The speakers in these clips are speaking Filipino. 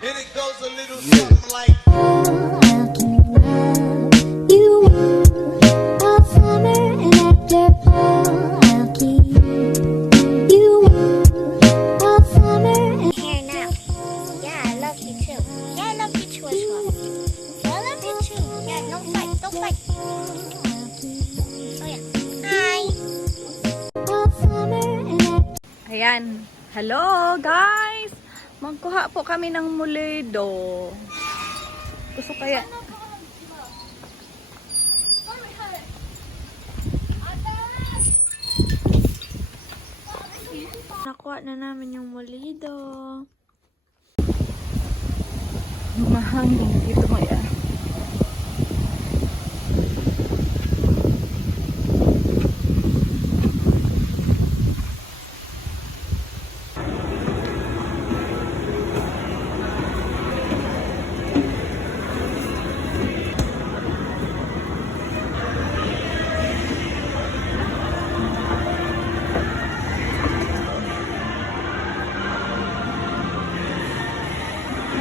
And it goes a little something like. Here now. Yeah, I love you too. Yeah, I love you too as well. Yeah, I love you too. Yeah, don't fight, don't fight. Oh yeah. Hi. Ayan. Hello, guys! Magkuha po kami ng mulido. Gusto kaya... Nakuha na namin yung mulido. Mahangin dito kaya.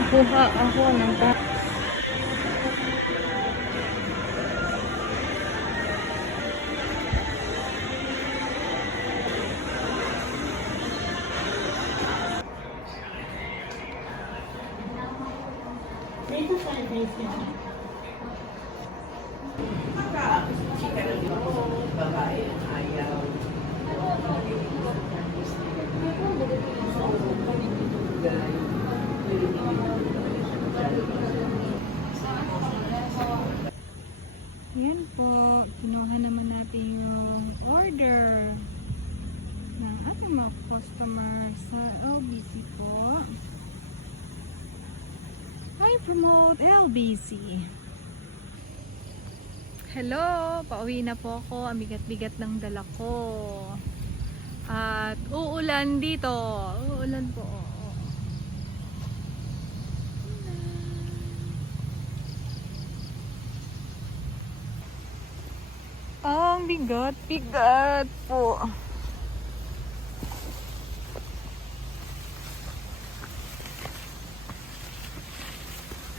Nakuha ako ng Yan po, kinuha naman natin yung order ng ating mga customer sa LBC po. I promote LBC. Hello, pauwi na po ako. Ang bigat-bigat ng dala ko. At uulan dito. Uulan po. Ang bigat-bigat po.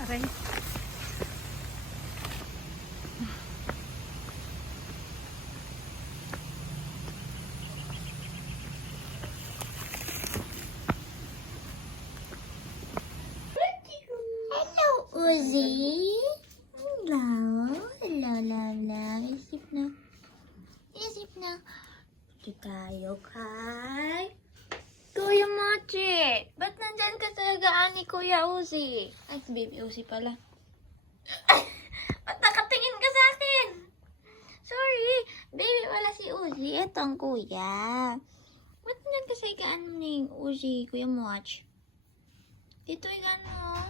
Aray. Hello, Uzi. Hello. Hello, Lala. Isip na. Isip na. Ito tayo kay Kuya Mochi. Ba't nandyan ka sa lagaan ni Kuya Uzi? Ay, Baby Uzi pala. Ba't nakatingin ka sa akin? Sorry. Baby, wala si Uzi. Ito ang kuya. Ba't nandyan ka sa lagaan ni Uzi, Kuya Mochi? Dito ikan mo.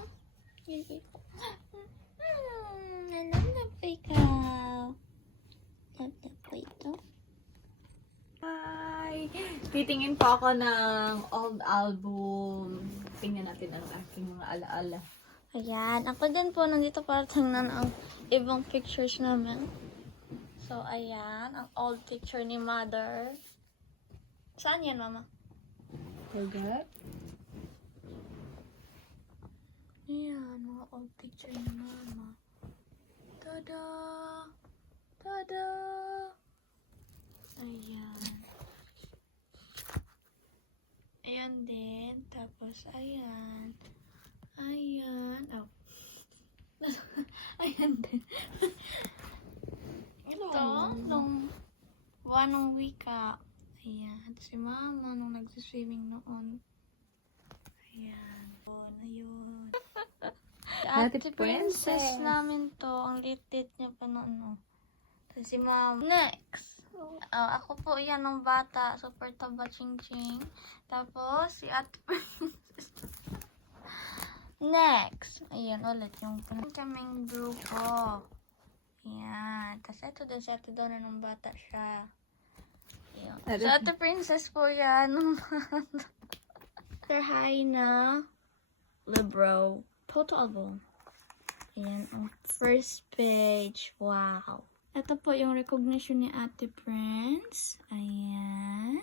Alam na po ikaw. Alam na po ito. Hi! Titingin po ako ng old album. Tingnan natin ang aking mga alaala. Ayan. Ako din po, nandito para tingnan ang ibang pictures namin. So, ayan. Ang old picture ni Mother. Saan yan, Mama? Forgot? Ayan. Mga old picture ni Mama. Tada! Tada! Ayan. Ayan din. Tapos, ayan. Ayan. Oh. Ayan din. Ito, nung wanong wika. Ayan. Si Mama nung nagsiswimming noon. Ayan. Ayun. Ate Ate Princess. Princess namin to. Ang lit-lit niya pa noon. Tapos si Mama. Next. Ako po yan nung bata. Super taba ching-ching. Tapos si Ate Princess. Next. Ayan ulit yung kaming grupo. Ayan. Tapos ito din si Ate Donna nung bata siya. Ayan. So Ate Princess po yan nung bata. Sir hi na Libro photo album. Ayan ang first page. Wow. Ito po yung recognition ni Ate Prince. Ayan.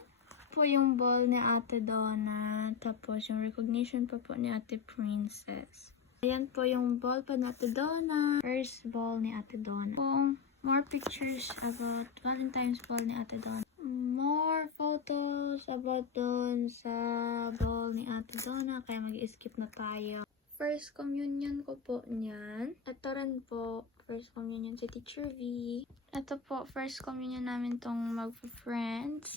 po yung ball ni Ate Donna. Tapos yung recognition pa po ni Ate Princess. Ayan po yung ball pa ni Ate Donna. First ball ni Ate Donna. More pictures about Valentine's ball ni Ate Donna. More photos about dun sa ball ni Ate Donna. Kaya mag-skip na tayo. First communion ko po niyan. Ito rin po, first communion si Teacher V. Ito po, first communion namin tong magpa-friends.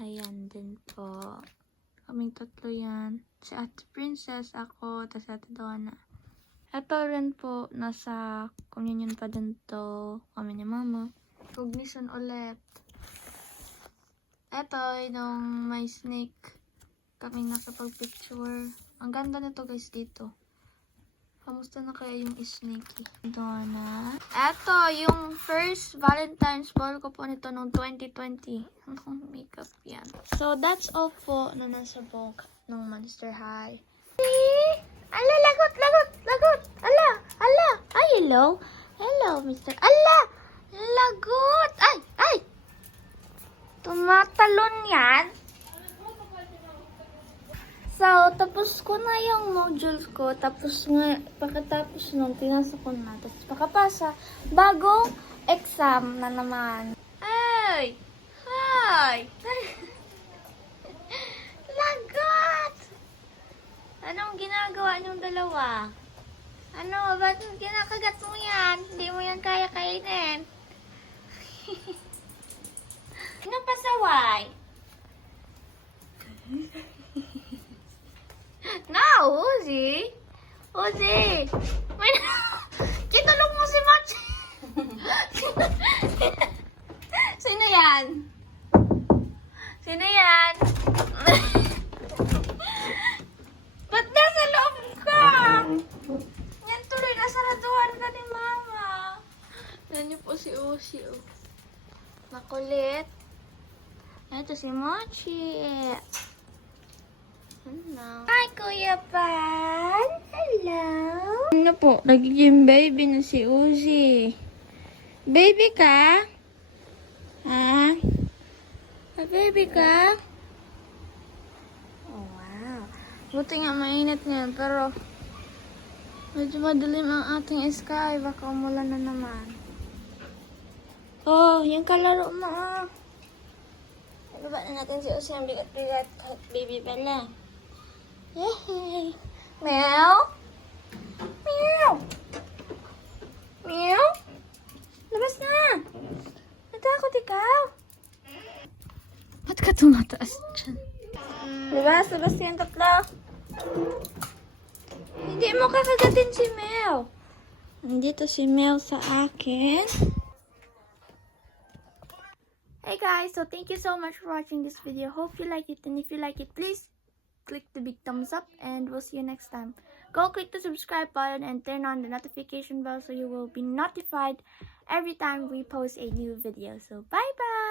Ayan din po. Kaming tatlo yan. Si Ate Princess, ako, tas Ate Donna. Ito rin po, nasa communion pa din to. Kami ni Mama. Recognition ulit. Ito, yung may snake. Kaming nakapag-picture. Ang ganda nito guys dito. Kamusta na kaya yung snakey? Donna. Ito, yung first Valentine's ball ko po nito noong 2020. Ang makeup yan. So, that's all po na nasa bulk ng Monster High. Ala, lagot, lagot, lagot. Ala, ala. Ay, hello. Hello, Mr. Ala, lagot. Ay, ay. Tumatalon yan. So, tapos ko na yung modules ko. Tapos nga, pagkatapos nun, pinasok ko na. Tapos pakapasa, bagong exam na naman. Ay! Hi! Lagot! Anong ginagawa niyong dalawa? Ano? Ba't kinakagat mo yan? Hindi mo yan kaya kainin. Anong pasaway? No, Uzi. Uzi. May kitulong mo si Machi. Sino yan? Sino yan? Ba't nasa loob ka? Yan tuloy, nasaraduhan ka ni Mama. Yan niyo po si Uzi. Oh. Makulit. Ito si Mochi. Hello. Hi, Kuya Pan. Hello. Ano po? Nagiging baby na si Uzi. Baby ka? Ha? Baby ka? Oh, wow. Buti nga mainit ngayon, pero medyo madilim ang ating sky. Baka umulan na naman. Oh, yung kalaro mo, ah. Ibaba na natin si Uzi ang bigat-bigat. Baby pala. Yay! Meow? Meow! Meow? Labas na! Natakot ikaw? Ba't ka tumataas dyan? Labas yan tatlo. Hindi mo kakagatin si Meow. Nandito si Meow sa akin. Hey guys, so thank you so much for watching this video. Hope you like it, and if you like it, please click the big thumbs up, and we'll see you next time. Go click the subscribe button and turn on the notification bell so you will be notified every time we post a new video. So bye bye!